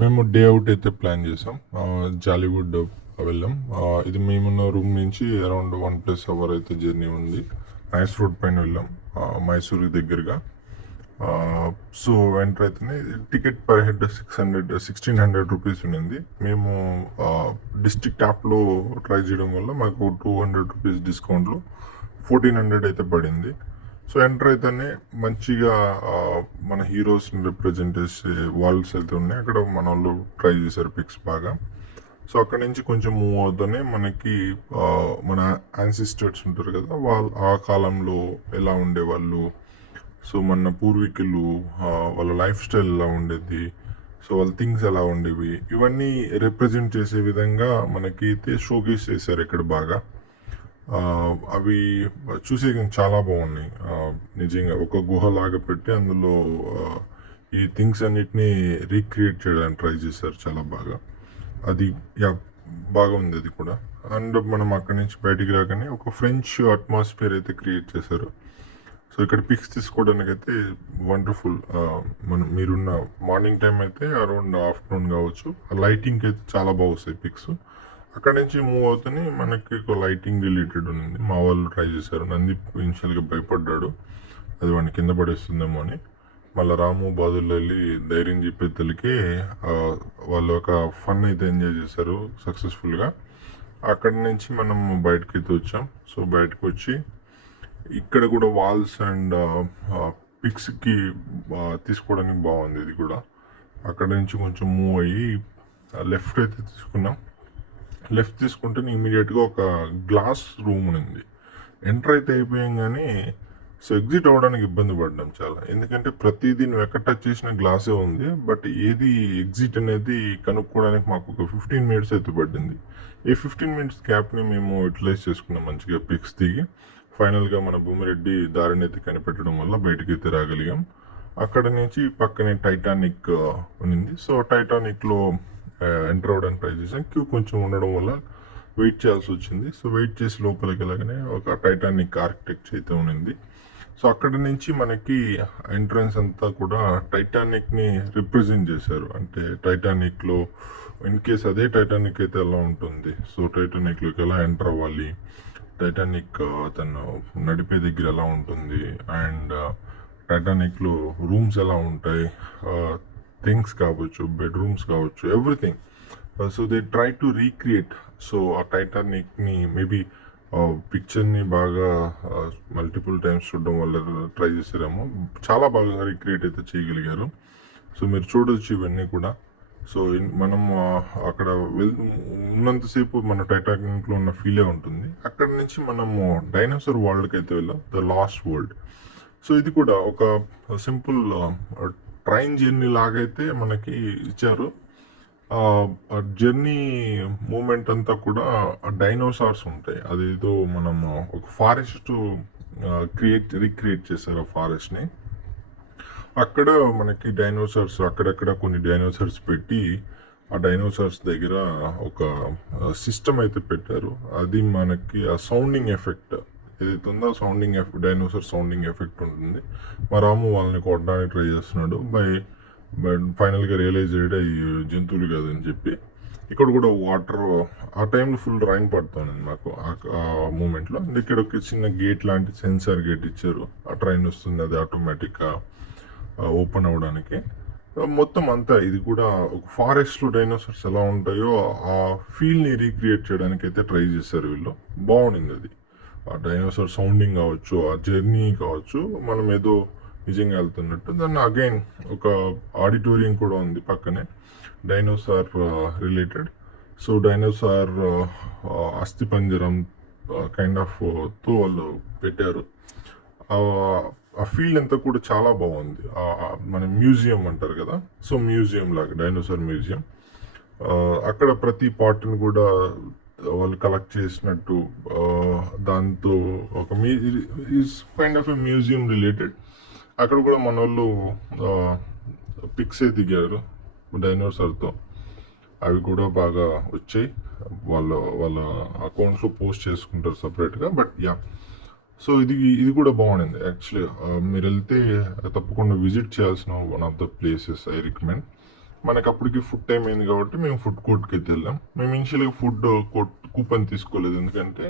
మేము day out అయితే plan చేసాం. జాలీవుడ్ వెళ్ళాం. ఇది మేమున్న రూమ్ నుంచి అరౌండ్ 1+ అవర్ అయితే జర్నీ ఉంది. నైస్ రోడ్ పైన వెళ్ళాం, మైసూరు దగ్గరగా. సో ఎంటర్ అయితేనే టికెట్ పర్ హెడ్ 1600 రూపీస్ ఉన్నింది. మేము డిస్ట్రిక్ట్ యాప్లో ట్రై చేయడం వల్ల మాకు 200 రూపీస్ డిస్కౌంట్లో 1400 అయితే పడింది. సో ఎంటర్ అయితేనే మంచిగా మన హీరోస్ని రిప్రజెంట్ చేసే వాల్స్ అయితే ఉన్నాయి. అక్కడ మన వాళ్ళు ట్రై చేశారు పిక్స్ బాగా. సో అక్కడ నుంచి కొంచెం మూవ్ అవుతూనే మనకి మన యాన్సిస్టర్స్ ఉంటారు కదా, వాళ్ళు ఆ కాలంలో ఎలా ఉండేవాళ్ళు, సో మన పూర్వీకులు వాళ్ళ లైఫ్ స్టైల్ ఎలా ఉండేది, సో వాళ్ళ థింగ్స్ ఎలా ఉండేవి, ఇవన్నీ రిప్రజెంట్ చేసే విధంగా మనకి అయితే షోకేస్ చేశారు ఇక్కడ బాగా. అవి చూసే చాలా బాగున్నాయి. నిజంగా ఒక గుహలాగా పెట్టి అందులో ఈ థింగ్స్ అన్నిటినీ రీక్రియేట్ చేయడానికి ట్రై చేశారు చాలా బాగా. అది యా బాగా ఉంది అది కూడా. అండ్ మనం అక్కడి నుంచి బయటికి రాగానే ఒక ఫ్రెంచ్ అట్మాస్ఫియర్ అయితే క్రియేట్ చేశారు. సో ఇక్కడ పిక్స్ తీసుకోవడానికి అయితే వండర్ఫుల్. మనం మీరున్న మార్నింగ్ టైం అయితే అరౌండ్ ఆఫ్టర్నూన్ కావచ్చు, లైటింగ్ అయితే చాలా బాగా వస్తాయి పిక్స్. అక్కడ నుంచి మూవ్ అవుతూనే మనకి ఒక లైటింగ్ రిలేటెడ్ ఉంది. మా వాళ్ళు ట్రై చేశారు. నంది ఇనిషియల్గా భయపడ్డాడు అది వాడిని కింద పడేస్తుందేమో అని. మళ్ళీ రాము బాదులు వెళ్ళి ధైర్యం చెప్పేద్దలికే వాళ్ళు ఒక ఫన్ అయితే ఎంజాయ్ చేశారు సక్సెస్ఫుల్గా. అక్కడి నుంచి మనం బయటకి అయితే వచ్చాం. సో బయటకు వచ్చి ఇక్కడ కూడా వాల్స్ అండ్ పిక్స్కి తీసుకోవడానికి బాగుంది ఇది కూడా. అక్కడ నుంచి కొంచెం మూవ్ అయ్యి లెఫ్ట్ అయితే తీసుకున్నాం. లెఫ్ట్ తీసుకుంటే ఇమీడియట్గా ఒక గ్లాస్ రూమ్ ఉంది. ఎంటర్ అయితే అయిపోయాం కానీ సో ఎగ్జిట్ అవ్వడానికి ఇబ్బంది పడ్డాం చాలా. ఎందుకంటే ప్రతిదీ నువ్వు ఎక్కడ టచ్ చేసిన గ్లాసే ఉంది, బట్ ఏది ఎగ్జిట్ అనేది కనుక్కోవడానికి మాకు ఒక 15 మినిట్స్ అయితే పడింది. ఈ 15 మినిట్స్ గ్యాప్ని మేము యూటిలైజ్ చేసుకున్నాం మంచిగా పిక్స్ దిగి. ఫైనల్గా మన భూమిరెడ్డి దారిని అయితే కనిపెట్టడం వల్ల బయటకి అయితే రాగలిగాం. అక్కడ నుంచి పక్కనే టైటానిక్ ఉన్నింది. సో టైటానిక్లో ఎంటర్ అవ్వడానికి ట్రై చేసాం. క్యూ కొంచెం ఉండడం వల్ల వెయిట్ చేయాల్సి వచ్చింది. సో వెయిట్ చేసి లోపలికి వెళ్ళగానే ఒక టైటానిక్ ఆర్కిటెక్చర్ అయితే ఉన్నింది. సో అక్కడి నుంచి మనకి ఎంట్రన్స్ అంతా కూడా టైటానిక్ని రిప్రజెంట్ చేశారు. అంటే టైటానిక్లో ఇన్ కేస్ అదే టైటానిక్ అయితే ఎలా ఉంటుంది, సో టైటానిక్లోకి ఎలా ఎంటర్ అవ్వాలి, టైటానిక్ తను నడిపే దగ్గర ఎలా ఉంటుంది, అండ్ టైటానిక్లో రూమ్స్ ఎలా ఉంటాయి, థింగ్స్ కావచ్చు, బెడ్రూమ్స్ కావచ్చు, everything. So they try to recreate. So ఆ టైటానిక్ని మేబీ పిక్చర్ని బాగా మల్టిపుల్ టైమ్స్ చూడడం వల్ల ట్రై చేసారేమో, చాలా బాగా రీక్రియేట్ అయితే చేయగలిగారు. సో మీరు చూడొచ్చు ఇవన్నీ కూడా. సో మనం అక్కడ ఉన్నంతసేపు మన టైటానిక్లో ఉన్న ఫీలే ఉంటుంది. అక్కడ నుంచి మనము డైనోసార్ వరల్డ్కి అయితే వెళ్ళాం, ద లాస్ట్ వరల్డ్. సో ఇది కూడా ఒక సింపుల్ ట్రైన్ జర్నీ లాగైతే మనకి ఇచ్చారు. జర్నీ మూమెంట్ అంతా కూడా డైనోసార్స్ ఉంటాయి. అదేదో మనం ఒక ఫారెస్ట్ రీక్రియేట్ చేశారు ఆ ఫారెస్ట్ని. అక్కడ మనకి డైనోసార్స్ అక్కడక్కడ కొన్ని డైనోసార్స్ పెట్టి ఆ డైనోసార్స్ దగ్గర ఒక సిస్టమ్ అయితే పెట్టారు. అది మనకి ఆ సౌండింగ్ ఎఫెక్ట్ ఏదైతే ఉందో ఆ సౌండింగ్ డైనోసార్ సౌండింగ్ ఎఫెక్ట్ ఉంటుంది. మా రాము వాళ్ళని కొట్టడానికి ట్రై చేస్తున్నాడు బట్ ఫైనల్గా రియలైజ్ అయ్యాడు ఈ జంతువులు కాదని చెప్పి. ఇక్కడ కూడా వాటర్ ఆ టైంలో ఫుల్ రైన్ పడుతుంది మాకు ఆ మూమెంట్లో. ఇక్కడ ఒక చిన్న గేట్ లాంటి సెన్సార్ గేట్ ఇచ్చారు. ఆ ట్రైన్ వస్తుంది, అది ఆటోమేటిక్గా ఓపెన్ అవ్వడానికి. మొత్తం అంతా ఇది కూడా ఒక ఫారెస్ట్లో డైనోసార్స్ ఎలా ఉంటాయో ఆ ఫీల్ని రీక్రియేట్ చేయడానికి అయితే ట్రై చేశారు వీళ్ళు. బాగుండింది అది. ఆ డైనోసార్ సౌండింగ్ కావచ్చు, ఆ జర్నీ కావచ్చు, మనం ఏదో నిజంగా వెళ్తున్నట్టు. దాన్ని అగైన్ ఒక ఆడిటోరియం కూడా ఉంది పక్కనే డైనోసార్ రిలేటెడ్. సో డైనోసార్ అస్థిపంజరం కైండ్ ఆఫ్ తో వాళ్ళు పెట్టారు. ఆ ఫీల్ అంతా కూడా చాలా బాగుంది. మన మ్యూజియం అంటారు కదా, సో మ్యూజియం లాగా డైనోసార్ మ్యూజియం. అక్కడ ప్రతి పార్ట్ని కూడా వాళ్ళు కలెక్ట్ చేసినట్టు దాంతో ఒక is kind of a museum related. అక్కడ కూడా మన వాళ్ళు పిక్సే దిగారు డైనోసార్తో. అవి కూడా బాగా వచ్చాయి. వాళ్ళ అకౌంట్స్లో పోస్ట్ చేసుకుంటారు సపరేట్గా. బట్ యా, సో ఇది కూడా బాగుండింది యాక్చువల్లీ. మీరు వెళ్తే తప్పకుండా విజిట్ చేయాల్సిన one of the places I recommend. మనకు అప్పటికి ఫుడ్ టైం అయింది కాబట్టి మేము ఫుడ్ కోర్ట్కి అయితే వెళ్ళాం. మేము ఇనిషియల్గా ఫుడ్ కోర్ట్ కూపన్ తీసుకోలేదు, ఎందుకంటే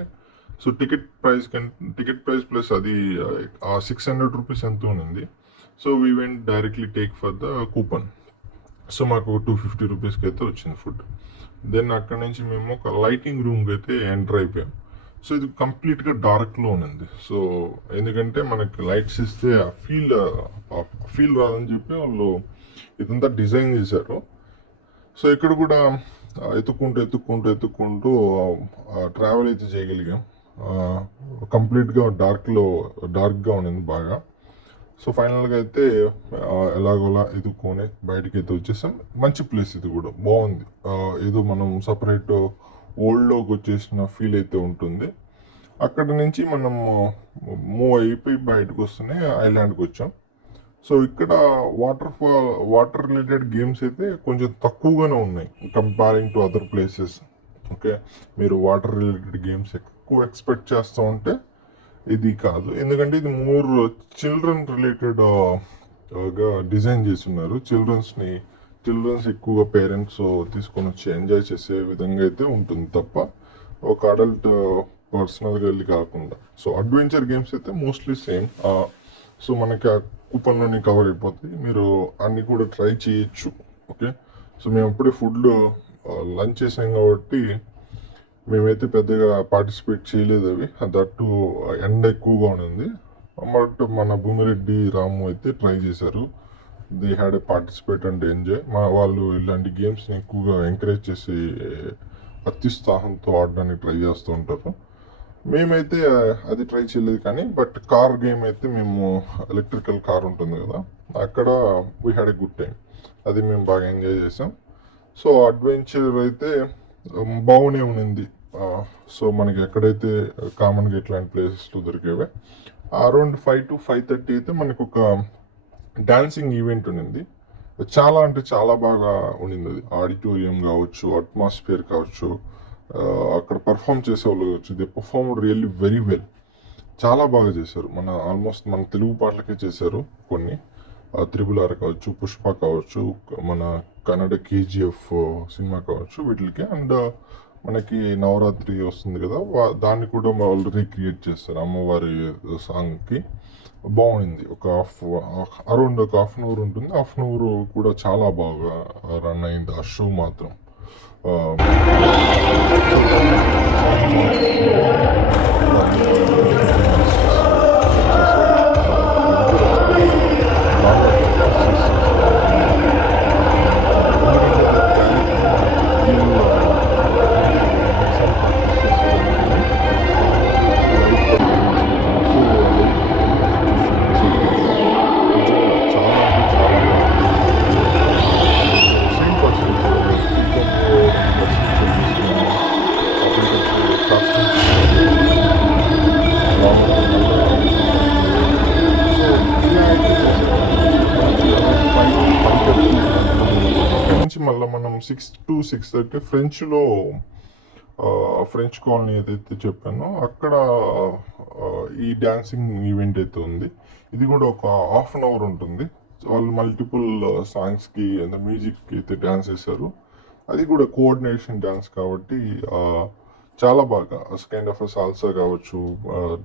సో టికెట్ ప్రైస్ ప్లస్ అది 600 రూపీస్ ఎంతో ఉంది. So we went directly take for the coupon. So మాకు 250 రూపీస్కి అయితే వచ్చింది ఫుడ్. దెన్ అక్కడ నుంచి మేము ఒక లైటింగ్ రూమ్కి అయితే ఎంటర్ అయిపోయాం. సో ఇది కంప్లీట్గా డార్క్లో ఉంది. సో ఎందుకంటే మనకి లైట్స్ ఇస్తే ఆ ఫీల్ రాదని చెప్పి వాళ్ళు ఇదంతా డిజైన్ చేశారు. సో ఇక్కడ కూడా ఎత్తుక్కుంటూ ట్రావెల్ అయితే చేయగలిగాం. కంప్లీట్గా డార్క్గా ఉండింది బాగా. సో ఫైనల్గా అయితే ఎలాగోలా ఎదుక్కొని బయటకి అయితే వచ్చేసాం. మంచి ప్లేస్ ఇది కూడా బాగుంది. ఏదో మనం సపరేట్ ఓల్డ్లోకి వచ్చేసిన ఫీల్ అయితే ఉంటుంది. అక్కడ నుంచి మనం మూవ్ అయిపోయి బయటకు వస్తూనే ఐలాండ్కి వచ్చాం. సో ఇక్కడ వాటర్ రిలేటెడ్ గేమ్స్ అయితే కొంచెం తక్కువగానే ఉన్నాయి comparing to other places. Okay, మీరు వాటర్ రిలేటెడ్ గేమ్స్ ఎక్కువ ఎక్స్పెక్ట్ చేస్తూ ఉంటే ఇది కాదు, ఎందుకంటే ఇది మోర్ చిల్డ్రన్ రిలేటెడ్ గా డిజైన్ చేస్తున్నారు. చిల్డ్రన్స్ ఎక్కువగా పేరెంట్స్ తీసుకొని వచ్చి ఎంజాయ్ చేసే విధంగా అయితే ఉంటుంది తప్ప ఒక అడల్ట్ పర్సనల్గా వెళ్ళి కాకుండా. సో అడ్వెంచర్ గేమ్స్ అయితే మోస్ట్లీ సేమ్. సో మనకి ఆ కూపన్లోనే కవర్ అయిపోతాయి, మీరు అన్నీ కూడా ట్రై చేయొచ్చు. ఓకే, సో మేము అప్పుడే లంచ్ చేసాం కాబట్టి మేమైతే పెద్దగా పార్టిసిపేట్ చేయలేదు. దట్టు ఎండ ఎక్కువగా ఉంది. బట్ మన భూమిరెడ్డి రాము అయితే ట్రై చేశారు. They had a participate and enjoy. వాళ్ళు ఇలాంటి గేమ్స్ని ఎక్కువగా ఎంకరేజ్ చేసి అత్యుత్సాహంతో ఆడడానికి ట్రై చేస్తూ ఉంటారు. మేమైతే అది ట్రై చేయలేదు, కానీ బట్ కార్ గేమ్ అయితే మేము ఎలక్ట్రికల్ కార్ ఉంటుంది కదా, అక్కడ we had a good time. అది మేము బాగా ఎంజాయ్ చేసాం. సో అడ్వెంచర్ అయితే బాగానే ఉన్నింది. సో మనకి ఎక్కడైతే కామన్గా ఇట్లాంటి ప్లేసెస్లో దొరికేవే అరౌండ్ 5 to 5:30 అయితే మనకు ఒక డాన్సింగ్ ఈవెంట్ ఉన్నింది. చాలా అంటే చాలా బాగా ఉండింది. అది ఆడిటోరియం కావచ్చు, అట్మాస్ఫియర్ కావచ్చు, అక్కడ పర్ఫామ్ చేసేవాళ్ళు కావచ్చు. They perform really very well. చాలా బాగా చేశారు. ఆల్మోస్ట్ మన తెలుగు పాటలకే చేశారు కొన్ని. RRR కావచ్చు, పుష్ప కావచ్చు, మన కన్నడ KGF సినిమా కావచ్చు, వీటికి. అండ్ మనకి నవరాత్రి వస్తుంది కదా, దాన్ని కూడా వాళ్ళు రీక్రియేట్ చేస్తారు అమ్మవారి సాంగ్కి. బాగుంది. అరౌండ్ ఒక హాఫ్ అన్ అవర్ ఉంటుంది. హాఫ్ అన్ అవర్ కూడా చాలా బాగా రన్ అయింది ఆ షో మాత్రం. మళ్ళీ మనం 6 to 6:30 ఫ్రెంచ్ కాలనీ ఏదైతే చెప్పానో అక్కడ ఈ డాన్సింగ్ ఈవెంట్ అయితే ఉంది. ఇది కూడా ఒక హాఫ్ అన్ అవర్ ఉంటుంది. వాళ్ళు మల్టిపుల్ సాంగ్స్కి మ్యూజిక్కి అయితే డ్యాన్స్ చేశారు. అది కూడా కోఆర్డినేషన్ డ్యాన్స్ కాబట్టి చాలా బాగా కైండ్ ఆఫ్ సాల్సా కావచ్చు,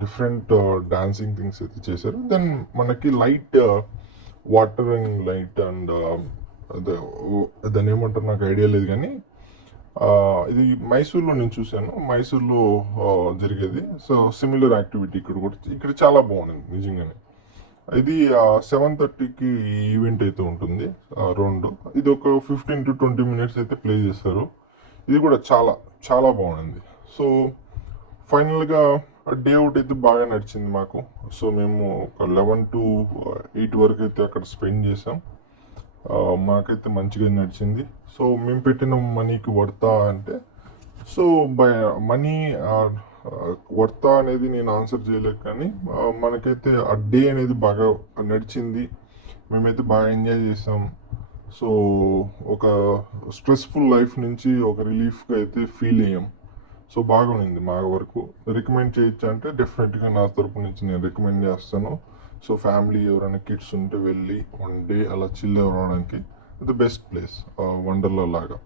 డిఫరెంట్ డాన్సింగ్ థింగ్స్ అయితే చేశారు. దెన్ మనకి వాటరింగ్ లైట్ అండ్ దాన్ని ఏమంటారు నాకు ఐడియా లేదు, కానీ ఇది మైసూర్లో నేను చూశాను. మైసూర్లో జరిగేది. సో సిమిలర్ యాక్టివిటీ ఇక్కడ చాలా బాగుంది నిజంగానే. ఇది 7:30కి ఈవెంట్ అయితే ఉంటుంది అరౌండ్. ఇది ఒక 15 to 20 minutes అయితే ప్లే చేస్తారు. ఇది కూడా చాలా చాలా బాగుంది. సో ఫైనల్గా డే అవుట్ అయితే బాగా నడిచింది మాకు. సో మేము ఒక 11 to 8 వరకు అయితే అక్కడ స్పెండ్ చేసాం. మాకైతే మంచిగా నడిచింది. సో మేము పెట్టిన మనీకి వర్తా అంటే, సో మనీ వర్తా అనేది నేను ఆన్సర్ చేయలేదు, కానీ మనకైతే ఆ డే అనేది బాగా నడిచింది. మేమైతే బాగా ఎంజాయ్ చేసాం. సో ఒక స్ట్రెస్ఫుల్ లైఫ్ నుంచి ఒక రిలీఫ్గా అయితే ఫీల్ అయ్యాం. సో బాగా ఉంది మా వరకు. రికమెండ్ చేయొచ్చు అంటే డెఫినెట్గా నా తరపు నుంచి నేను రికమెండ్ చేస్తాను. సో ఫ్యామిలీ ఎవరైనా కిడ్స్ ఉంటే వెళ్ళి 1 day అలా చిల్ అవ్వడానికి ఇది బెస్ట్ ప్లేస్ వండర్లో లాగా.